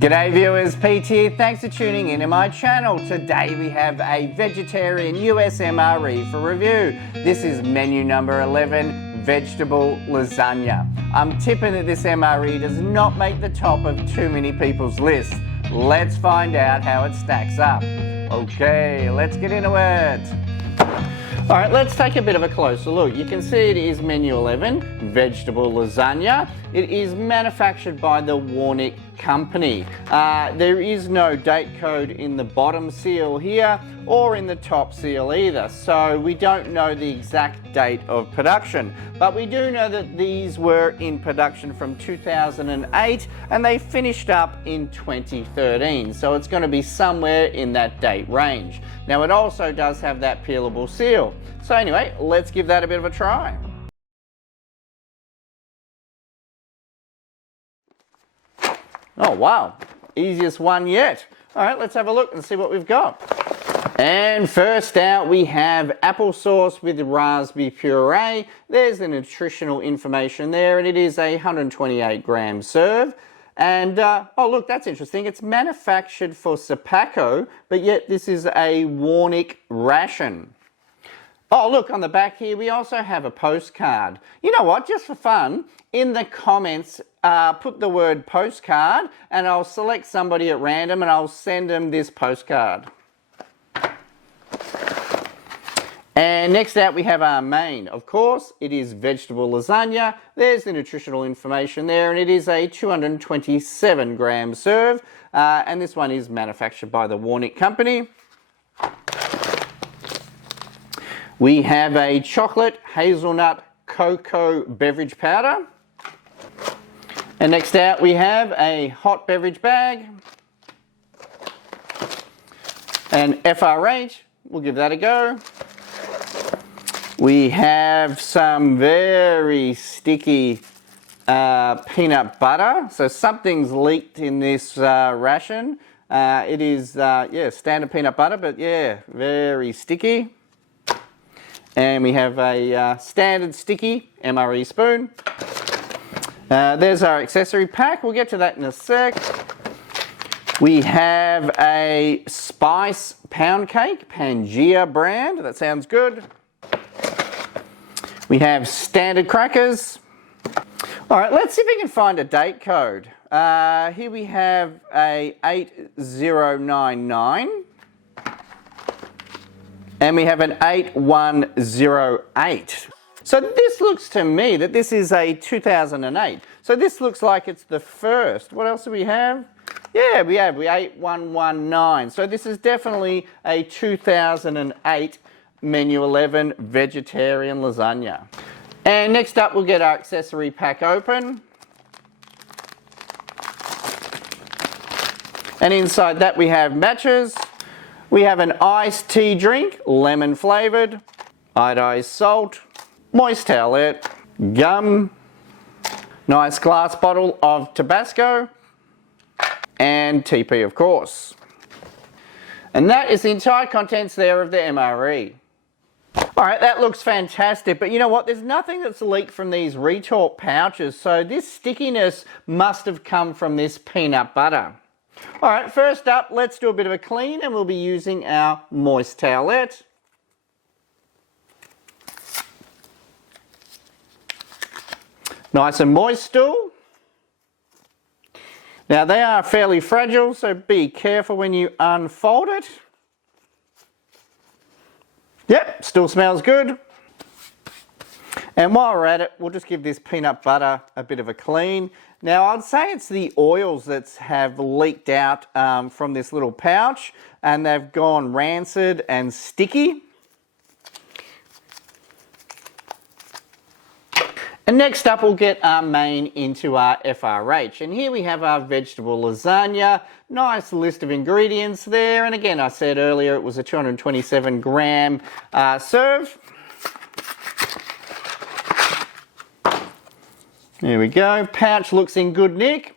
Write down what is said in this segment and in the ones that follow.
G'day viewers, Pete here. Thanks for tuning in to my channel. Today we have a vegetarian US MRE for review. This is menu number 11, Vegetable Lasagna. I'm tipping that this MRE does not make the top of too many people's lists. Let's find out how it stacks up. Okay, let's get into it. Alright, let's take a bit of a closer look. You can see it is menu 11, Vegetable Lasagna. It is manufactured by the Warnick company. There is no date code in the bottom seal here or in the top seal either, so we don't know the exact date of production. But we do know that these were in production from 2008 and they finished up in 2013, so it's going to be somewhere in that date range. Now it also does have that peelable seal. So anyway, let's give that a bit of a try. Oh wow, easiest one yet. All right, let's have a look and see what we've got. And first out we have applesauce with raspberry puree. There's the nutritional information there, and it is a 128 gram serve. And oh look, that's interesting. It's manufactured for Sapaco, but yet this is a Warnick ration. Oh look, on the back here we also have a postcard. You know what, just for fun, in the comments put the word postcard and I'll select somebody at random and I'll send them this postcard. And next out we have our main. Of course, it is vegetable lasagna. There's the nutritional information there, and it is a 227 gram serve. And this one is manufactured by the Warnick company. We have a chocolate hazelnut cocoa beverage powder. And next out we have a hot beverage bag. And FRH, we'll give that a go. We have some very sticky peanut butter. So something's leaked in this ration. It is, yeah, standard peanut butter, but yeah, very sticky. And we have a standard sticky MRE spoon. There's our accessory pack. We'll get to that in a sec. We have a spice pound cake, Pangea brand. That sounds good. We have standard crackers. All right, let's see if we can find a date code. Here we have a 8099. And we have an 8108. So this looks to me that this is a 2008. So this looks like it's the first. What else do we have? Yeah, we have 8119. So this is definitely a 2008 menu 11 vegetarian lasagna. And next up we'll get our accessory pack open. And inside that we have matches. We have an iced tea drink, lemon flavoured, iodized salt, moist towelette, gum, nice glass bottle of Tabasco, and TP of course. And that is the entire contents there of the MRE. Alright, that looks fantastic, but you know what? There's nothing that's leaked from these retort pouches, so this stickiness must have come from this peanut butter. Alright, first up, let's do a bit of a clean and we'll be using our moist towelette. Nice and moist still. Now they are fairly fragile, so be careful when you unfold it. Yep, still smells good. And while we're at it, we'll just give this peanut butter a bit of a clean. Now I'd say it's the oils that have leaked out from this little pouch and they've gone rancid and sticky. And next up we'll get our main into our FRH, and here we have our vegetable lasagna. Nice list of ingredients there, and again I said earlier it was a 227 gram serve. There we go, pouch looks in good nick.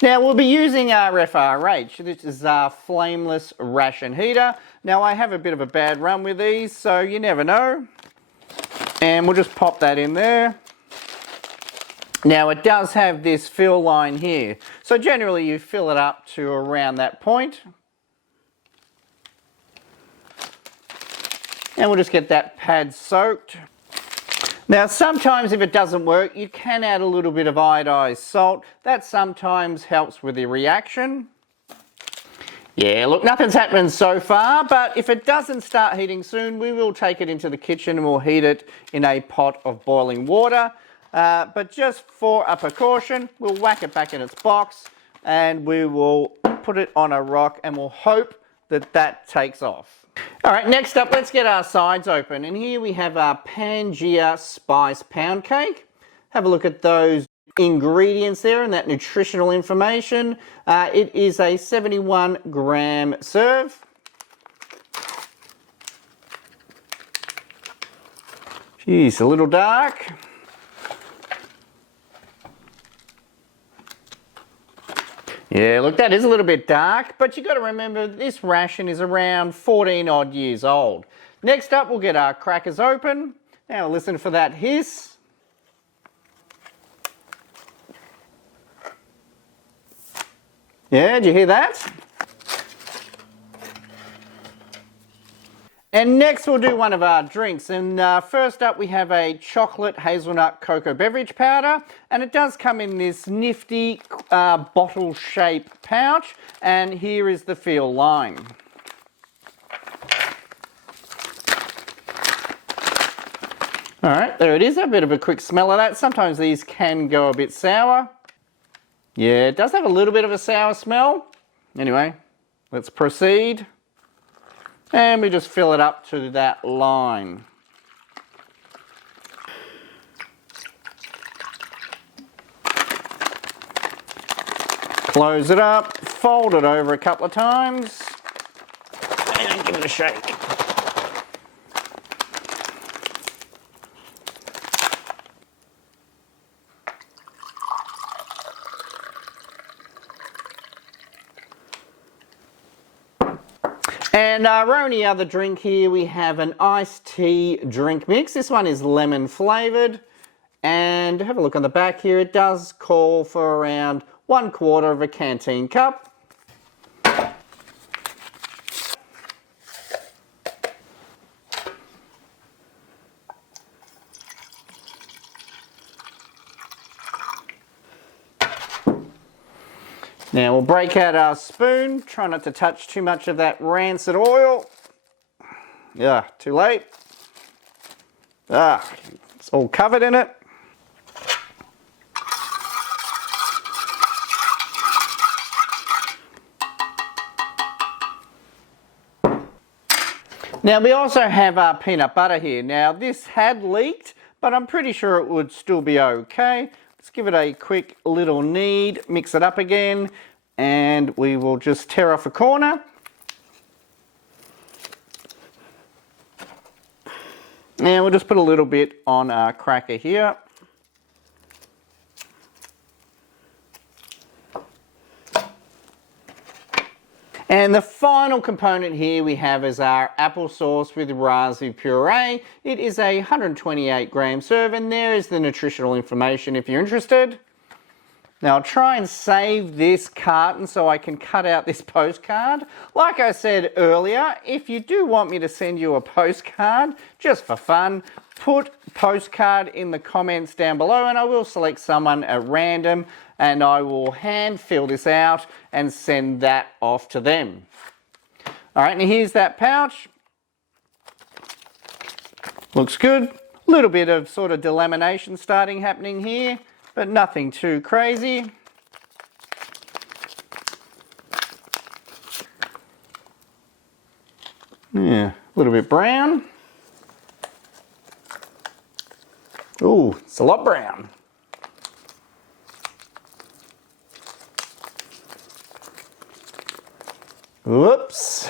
Now we'll be using our FRH, this is our flameless ration heater. Now I have a bit of a bad run with these, so you never know. And we'll just pop that in there. Now it does have this fill line here, so generally you fill it up to around that point. And we'll just get that pad soaked. Now sometimes if it doesn't work, you can add a little bit of iodized salt. That sometimes helps with the reaction. Yeah, look, nothing's happening so far, but if it doesn't start heating soon, we will take it into the kitchen and we'll heat it in a pot of boiling water. But just for a precaution, we'll whack it back in its box and we will put it on a rock and we'll hope that that takes off. All right, next up, let's get our sides open. And here we have our Pangea Spice Pound Cake. Have a look at those ingredients there and that nutritional information. It is a 71-gram serve. Geez, a little dark. Yeah, look, that is a little bit dark, but you've got to remember this ration is around 14 odd years old. Next up, we'll get our crackers open. Now listen for that hiss. Yeah, did you hear that? And next we'll do one of our drinks, and first up we have a chocolate hazelnut cocoa beverage powder, and it does come in this nifty bottle shape pouch, and here is the fill line. Alright, there it is, a bit of a quick smell of that. Sometimes these can go a bit sour. Yeah, it does have a little bit of a sour smell. Anyway, let's proceed. And we just fill it up to that line. Close it up, fold it over a couple of times, and give it a shake. And our only other drink here, we have an iced tea drink mix. This one is lemon flavoured. And have a look on the back here. It does call for around 1/4 of a canteen cup. Now we'll break out our spoon, try not to touch too much of that rancid oil. Yeah, too late. It's all covered in it. Now we also have our peanut butter here. Now this had leaked, but I'm pretty sure it would still be okay. Let's give it a quick little knead, mix it up again, and we will just tear off a corner. And we'll just put a little bit on our cracker here. And the final component here we have is our applesauce with raspberry puree. It is a 128 gram serve, and there is the nutritional information if you're interested. Now I'll try and save this carton so I can cut out this postcard. Like I said earlier, if you do want me to send you a postcard, just for fun, put postcard in the comments down below and I will select someone at random and I will hand fill this out and send that off to them. Alright, and here's that pouch. Looks good. A little bit of sort of delamination starting happening here, but nothing too crazy. Yeah, a little bit brown. Ooh, it's a lot brown. Whoops.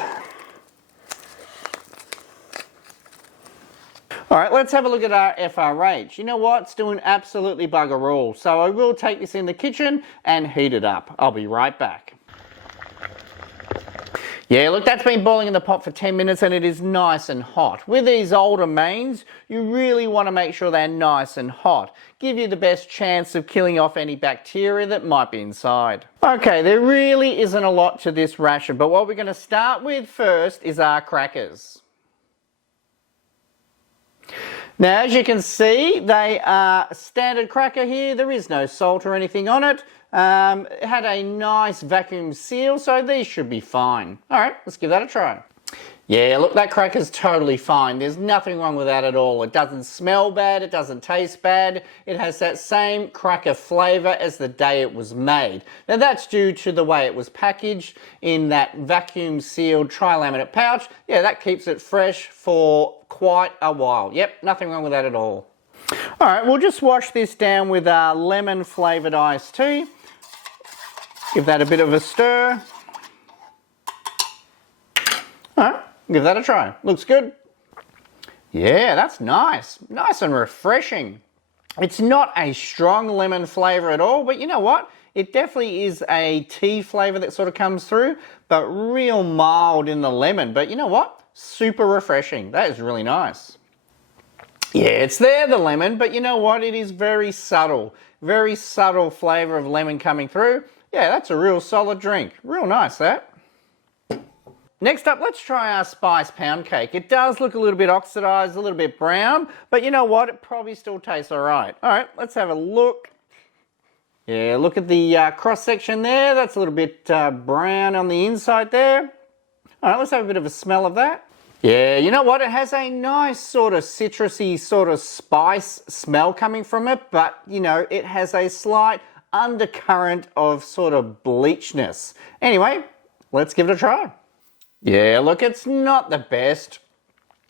All right, let's have a look at our FRH. You know what? It's doing absolutely bugger all. So I will take this in the kitchen and heat it up. I'll be right back. Yeah, look, that's been boiling in the pot for 10 minutes and it is nice and hot. With these older mains, you really want to make sure they're nice and hot. Give you the best chance of killing off any bacteria that might be inside. Okay, there really isn't a lot to this ration, but what we're going to start with first is our crackers. Now, as you can see, they are a standard cracker here. There is no salt or anything on it. It had a nice vacuum seal, so these should be fine. All right, let's give that a try. Yeah, look, that cracker's totally fine. There's nothing wrong with that at all. It doesn't smell bad. It doesn't taste bad. It has that same cracker flavour as the day it was made. Now, that's due to the way it was packaged in that vacuum-sealed tri-laminate pouch. Yeah, that keeps it fresh for quite a while. Yep, nothing wrong with that at all. All right, we'll just wash this down with our lemon-flavoured iced tea. Give that a bit of a stir. All right, give that a try. Looks good. Yeah, that's nice. Nice and refreshing. It's not a strong lemon flavour at all, but you know what? It definitely is a tea flavour that sort of comes through, but real mild in the lemon. But you know what? Super refreshing. That is really nice. Yeah, it's there, the lemon, but you know what? It is very subtle flavour of lemon coming through. Yeah, that's a real solid drink. Real nice, that. Next up, let's try our spice pound cake. It does look a little bit oxidized, a little bit brown, but you know what? It probably still tastes all right. All right, let's have a look. Yeah, look at the cross-section there. That's a little bit brown on the inside there. All right, let's have a bit of a smell of that. Yeah, you know what? It has a nice sort of citrusy sort of spice smell coming from it, but, you know, it has a slight undercurrent of sort of bleachness. Anyway, let's give it a try. Yeah, look, it's not the best.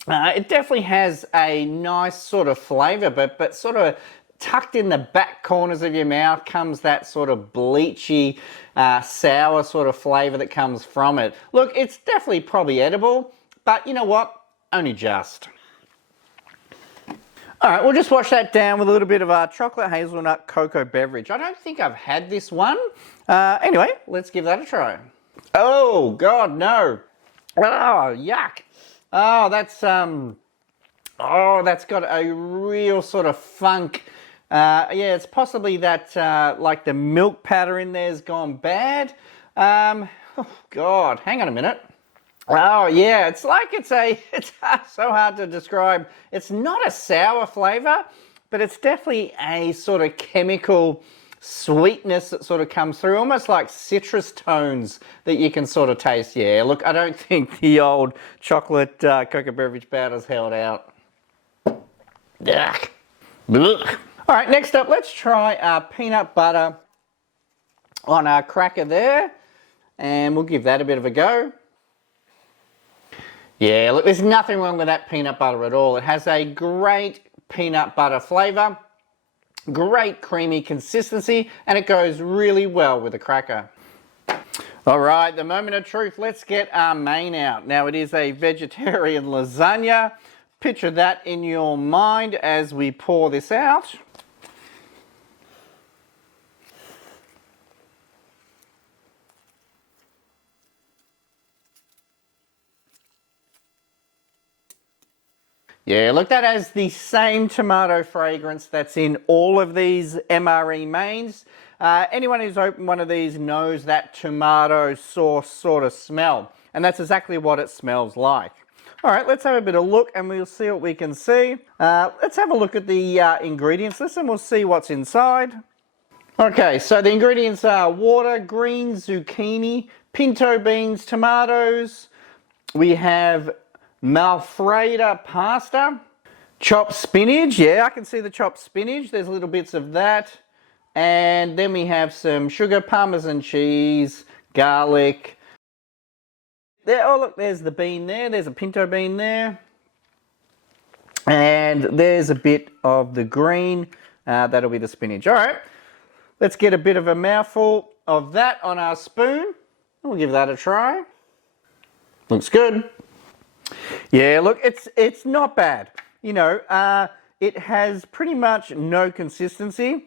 It definitely has a nice sort of flavour, but sort of tucked in the back corners of your mouth comes that sort of bleachy, sour sort of flavour that comes from it. Look, it's definitely probably edible, but you know what? Only just. All right, we'll just wash that down with a little bit of our chocolate hazelnut cocoa beverage. I don't think I've had this one. Anyway, let's give that a try. Oh, God, no. Oh, yuck. Oh, that's got a real sort of funk. Yeah, it's possibly that, like the milk powder in there's gone bad. Oh, God, hang on a minute. Oh, yeah, it's like it's so hard to describe. It's not a sour flavour, but it's definitely a sort of chemical sweetness that sort of comes through, almost like citrus tones that you can sort of taste. Yeah, look, I don't think the old chocolate cocoa beverage powder's held out. Yuck. Ugh. All right, next up, let's try our peanut butter on our cracker there, and we'll give that a bit of a go. Yeah, look, there's nothing wrong with that peanut butter at all. It has a great peanut butter flavour, great creamy consistency, and it goes really well with the cracker. All right, the moment of truth. Let's get our main out. Now, it is a vegetarian lasagna. Picture that in your mind as we pour this out. Yeah, look, that has the same tomato fragrance that's in all of these MRE mains. Anyone who's opened one of these knows that tomato sauce sort of smell, and that's exactly what it smells like. All right, let's have a bit of look and we'll see what we can see. Let's have a look at the ingredients list and we'll see what's inside. Okay, so the ingredients are water, green zucchini, pinto beans, tomatoes. We have Malfreda pasta, chopped spinach. Yeah, I can see the chopped spinach. There's little bits of that. And then we have some sugar, Parmesan cheese, garlic. There, oh look, there's the bean there. There's a pinto bean there. And there's a bit of the green. That'll be the spinach. All right, let's get a bit of a mouthful of that on our spoon. We'll give that a try. Looks good. Yeah, look, it's not bad. You know, it has pretty much no consistency.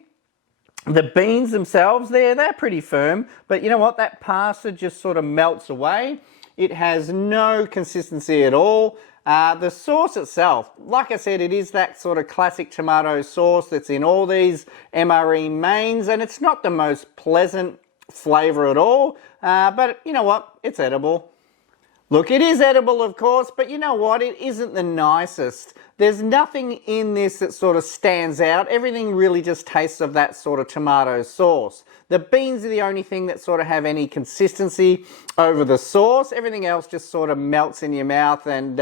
The beans themselves, they're pretty firm, but you know what? That pasta just sort of melts away. it has no consistency at all. The sauce itself, like I said, it is that sort of classic tomato sauce that's in all these MRE mains, and it's not the most pleasant flavour at all, but you know what, it's edible. Look, it is edible, of course, but you know what? It isn't the nicest. There's nothing in this that sort of stands out. Everything really just tastes of that sort of tomato sauce. The beans are the only thing that sort of have any consistency over the sauce. Everything else just sort of melts in your mouth and,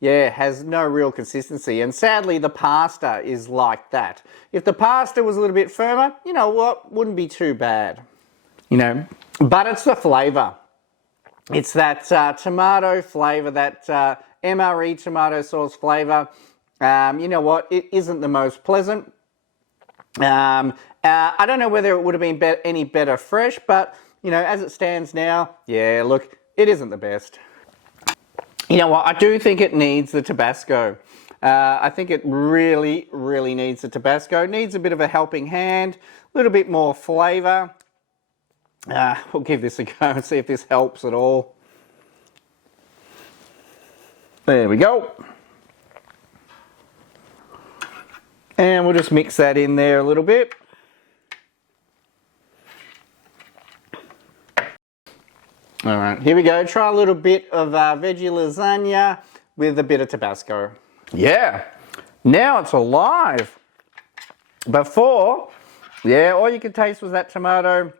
yeah, has no real consistency. And sadly, the pasta is like that. If the pasta was a little bit firmer, you know what? Wouldn't be too bad. You know, but it's the flavour. It's that tomato flavour, that MRE tomato sauce flavour. You know what? It isn't the most pleasant. I don't know whether it would have been any better fresh, but, you know, as it stands now, yeah, look, it isn't the best. You know what? I do think it needs the Tabasco. I think it really, really needs the Tabasco. It needs a bit of a helping hand, a little bit more flavour. We'll give this a go and see if this helps at all. There we go. And we'll just mix that in there a little bit. All right, here we go. Try a little bit of veggie lasagna with a bit of Tabasco. Yeah, now it's alive. Before, yeah, all you could taste was that tomato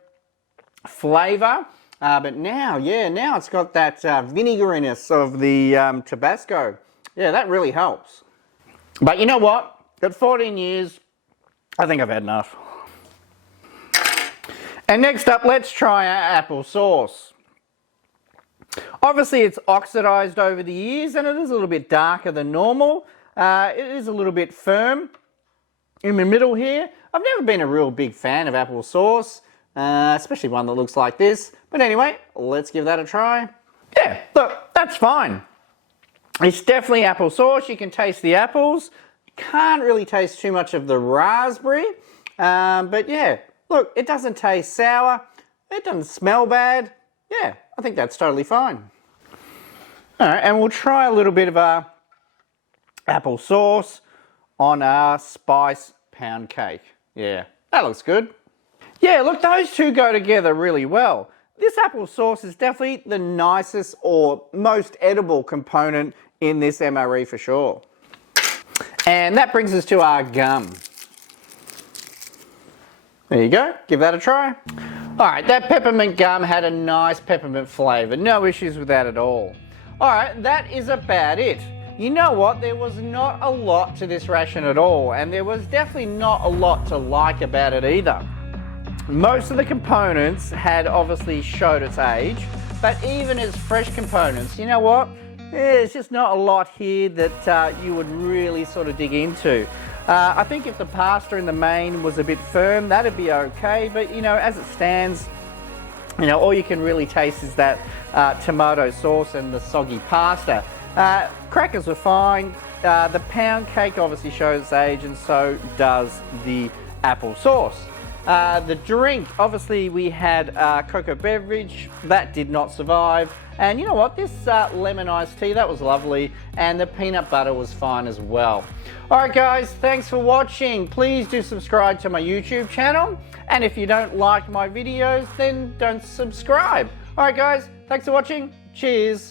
flavour, but now, yeah, now it's got that vinegariness of the Tabasco. Yeah, that really helps. But you know what? At 14 years, I think I've had enough. And next up, let's try our apple sauce. Obviously, it's oxidised over the years, and it is a little bit darker than normal. It is a little bit firm in the middle here. I've never been a real big fan of apple sauce. Especially one that looks like this. But anyway, let's give that a try. Yeah, look, that's fine. It's definitely apple sauce. You can taste the apples. Can't really taste too much of the raspberry. But yeah, look, it doesn't taste sour. It doesn't smell bad. Yeah, I think that's totally fine. All right, and we'll try a little bit of our apple sauce on our spice pound cake. Yeah, that looks good. Yeah, look, those two go together really well. This apple sauce is definitely the nicest or most edible component in this MRE for sure. And that brings us to our gum. There you go, give that a try. All right, that peppermint gum had a nice peppermint flavour. No issues with that at all. All right, that is about it. You know what, there was not a lot to this ration at all, and there was definitely not a lot to like about it either. Most of the components had obviously showed its age, but even as fresh components, you know what? There's just not a lot here that you would really sort of dig into. I think if the pasta in the main was a bit firm, that'd be okay, but you know, as it stands, you know, all you can really taste is that tomato sauce and the soggy pasta. Crackers were fine. The pound cake obviously shows its age, and so does the apple sauce. The drink, obviously we had cocoa beverage, that did not survive. And you know what, this lemon iced tea, that was lovely. And the peanut butter was fine as well. Alright guys, thanks for watching. Please do subscribe to my YouTube channel. And if you don't like my videos, then don't subscribe. Alright guys, thanks for watching. Cheers.